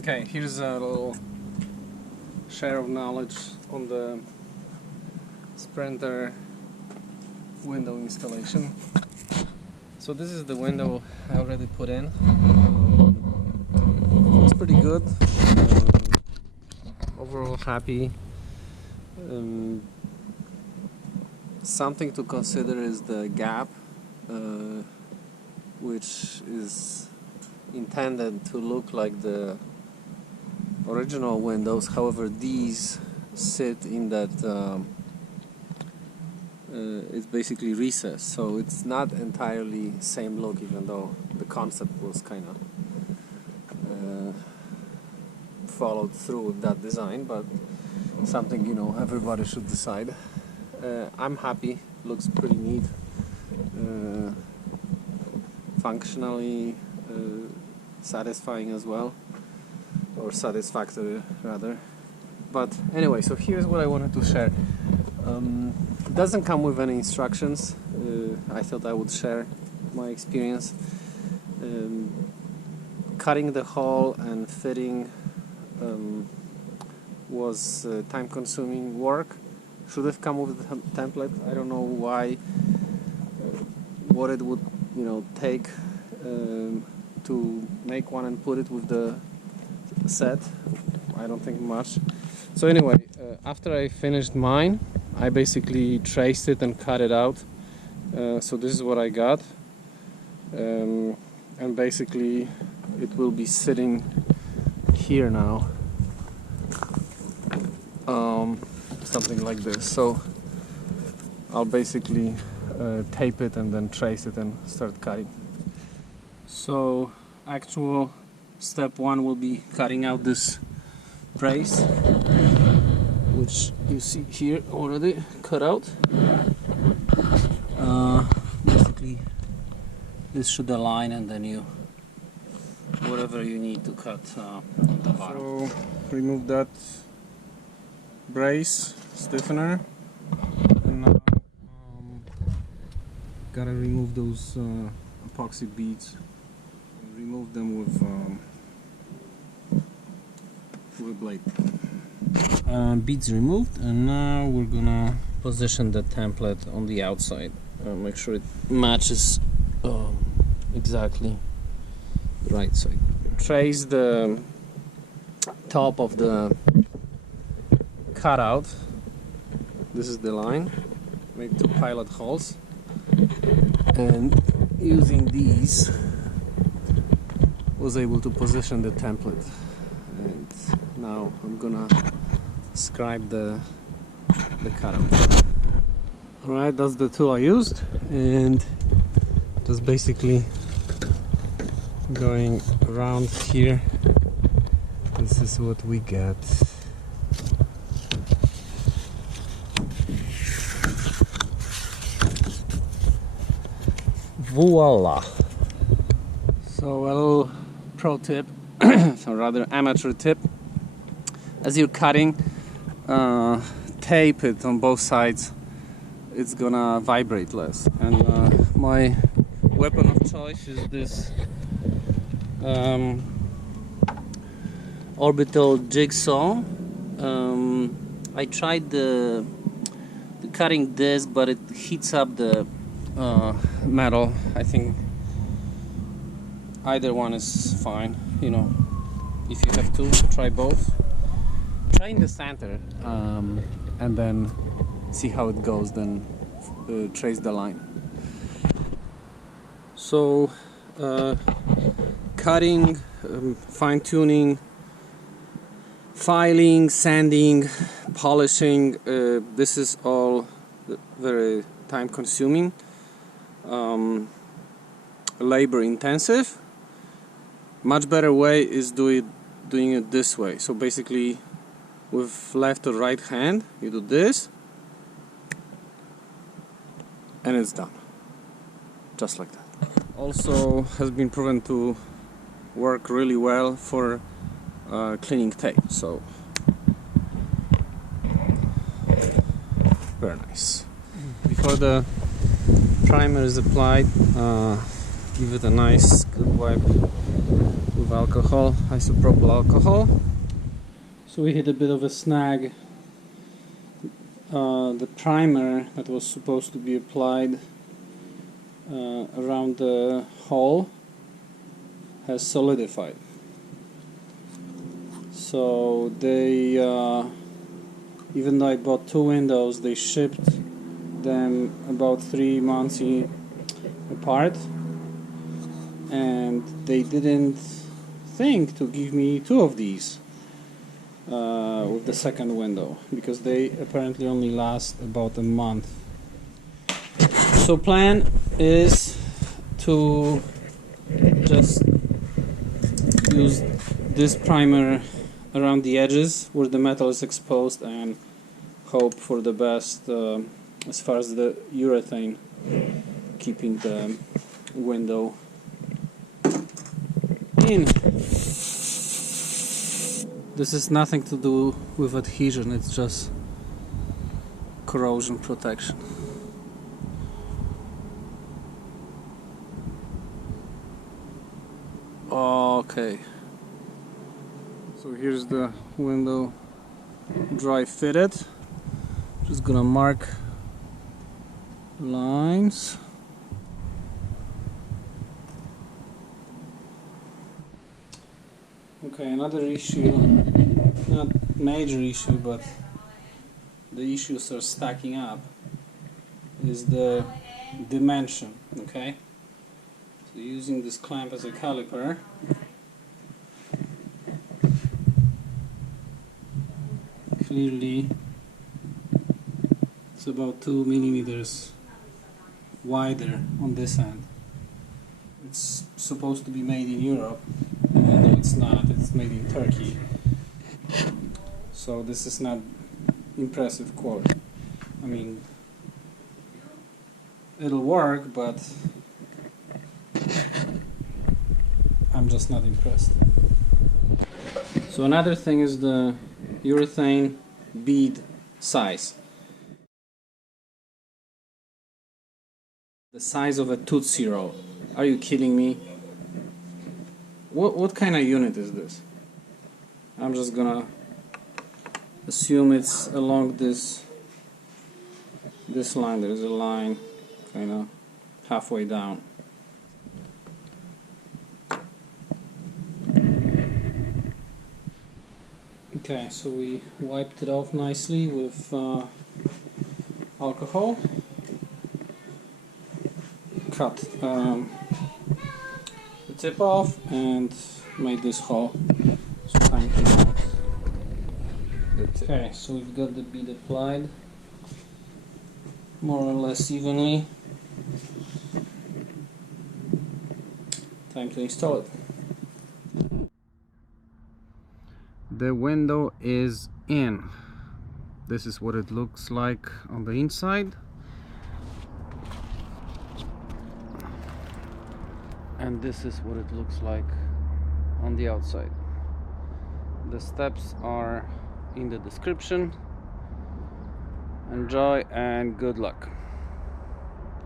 Okay, here's a little share of knowledge on the Sprinter window installation. So this is the window I already put in. Looks pretty good. Overall happy. Something to consider is the gap, which is intended to look like the original windows. However, these sit in that it's basically recessed, so it's not entirely same look, even though the concept was kind of followed through with that design, but something, you know, everybody should decide. I'm happy, looks pretty neat, functionally satisfying as well, or satisfactory rather. But anyway, so here's what I wanted to share. It doesn't come with any instructions. I thought I would share my experience. Cutting the hole and fitting was time-consuming work. Should have come with a template. I don't know why, what it would, you know, take to make one and put it with the set. I don't think much. So anyway, after I finished mine, I basically traced it and cut it out. So this is what I got, and basically it will be sitting here now, something like this. So I'll basically tape it and then trace it and start cutting. So actual step one will be cutting out this brace, which you see here already cut out. Basically this should align, and then you whatever you need to cut on the bottom. So remove that brace stiffener, and now gotta remove those epoxy beads. Remove them with a blade. Beads removed, and now we're gonna position the template on the outside. Make sure it matches exactly the right side. Trace the top of the cutout. This is the line. Make 2 pilot holes, and using these was able to position the template. And now I'm gonna scribe the cutout. Alright, that's the tool I used, and just basically going around here. This is what we get. Voila! So a little pro tip, or rather amateur tip: as you're cutting, tape it on both sides. It's gonna vibrate less. And my weapon of choice is this orbital jigsaw. I tried the cutting disc, but it heats up the metal. I think either one is fine, you know. If you have to, try both. Try in the center, and then see how it goes, then trace the line. So cutting, fine-tuning, filing, sanding, polishing, this is all very time-consuming, labor-intensive. Much better way is doing it this way. So basically, with left or right hand, you do this, and it's done, just like that. Also has been proven to work really well for cleaning tape, so very nice. Before the primer is applied, give it a nice good wipe with of alcohol, isopropyl alcohol. So we hit a bit of a snag. The primer that was supposed to be applied around the hole has solidified. So they, even though I bought 2 windows, they shipped them about 3 months apart, and they didn't think to give me 2 of these with the second window, because they apparently only last about a month. So plan is to just use this primer around the edges where the metal is exposed and hope for the best as far as the urethane keeping the window in. This is nothing to do with adhesion, it's just corrosion protection. Okay, so here's the window dry fitted. Just gonna mark lines. Okay, another issue, not major issue, but the issues are stacking up, is the dimension. Okay, so using this clamp as a caliper, clearly it's about 2 millimeters wider on this end. It's supposed to be made in Europe, although it's not, it's made in Turkey. So this is not impressive quality. I mean, it'll work, but I'm just not impressed. So another thing is the urethane bead size. The size of a Tootsie Roll. Are you kidding me? What kind of unit is this? I'm just gonna assume it's along this line. There's a line kind of halfway down. Okay, so we wiped it off nicely with alcohol. Cut the tip off and made this hole. So time to mount the tip. Okay, so we've got the bead applied more or less evenly. Time to install it. The window is in. This is what it looks like on the inside. And this is what it looks like on the outside. The steps are in the description. Enjoy and good luck.